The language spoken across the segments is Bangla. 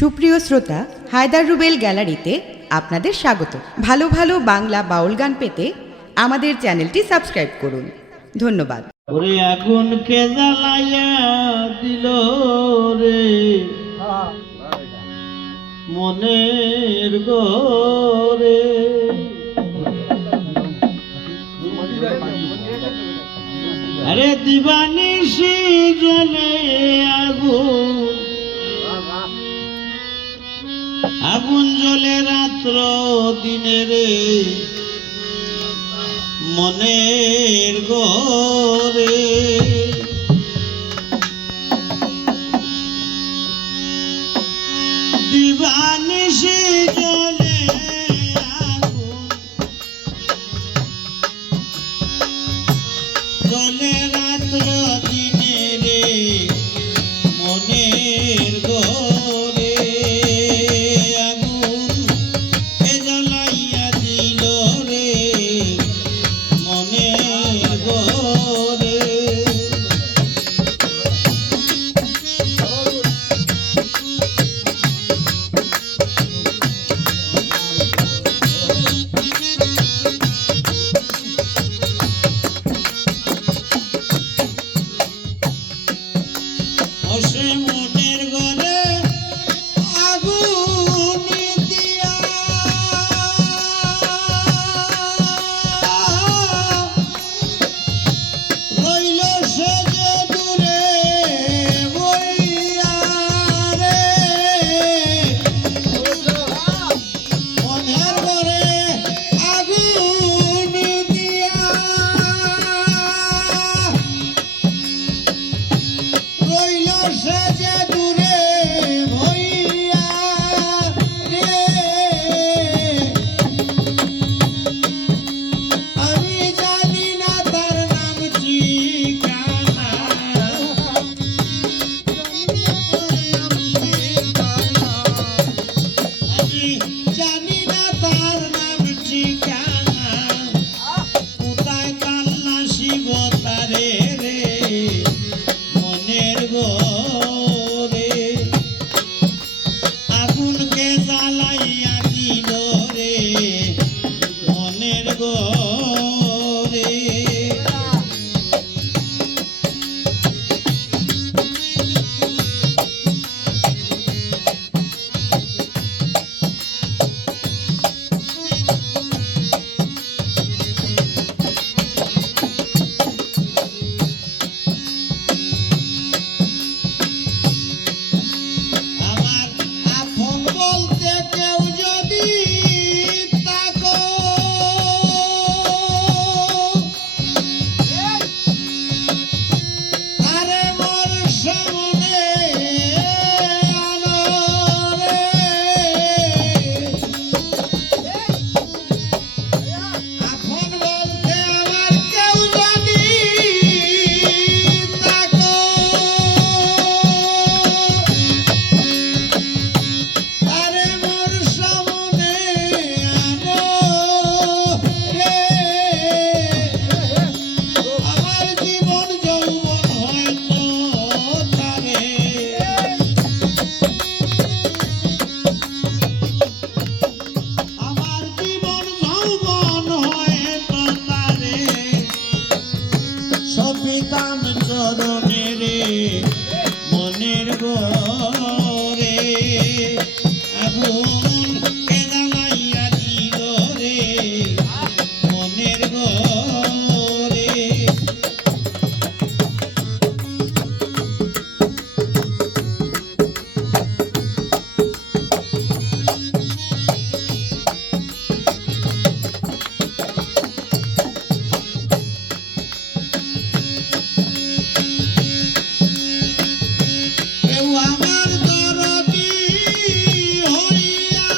সুপ্রিয় শ্রোতা, হায়দার রুবেল গ্যালারিতে আপনাদের স্বাগত। ভালো ভালো বাংলা বাউল গান পেতে আমাদের চ্যানেলটি সাবস্ক্রাইব করুন। ধন্যবাদ। ওরে আগুন কে জ্বালাইয়া দিল রে মনের গোরে, আরে দিবানিশি জ্বলে আগুন, আগুন জ্বলে রাত্র দিনে রে মনের গোরে। দিবানিশি জ্বলে আগুন, জ্বলে রাত্র দিনে রে মনের গোরে। আগুন এ জ্বলাইয়া দিল রে মনের গোরে। অসে মনের ঘরে আগুন দিয়া, রইল সে যে দূরে বইয়া রে। মনের ঘরে আগুন দিয়া, রইল সে যে দূরে ভইয়া রে। আমি জানি না তার নাম ঠিকানা, আমি জানি না তার নাম ঠিকানা, কোথায় কান্নাসি তারে রে মনের গোরে। আগুনকে জ্বালাইয়া দিল রে মনের গোরে। আমার আপন বলতে কেউ যদি থাকো, আরে মোর সামনে আনো রে। আপন বলতে আমার কেউ যদি থাকো, আরে মোর সামনে আনো রে। আমার জীবন যৌবন হয়তো তারে, আমার জীবন যৌবন হয়তো তারে সপিতাম চরণে রে মনের গোরে। আগুন কে জ্বালাইয়া দিল রে মনের গোরে। কেউ আমার দরদি হইয়া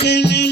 টেনে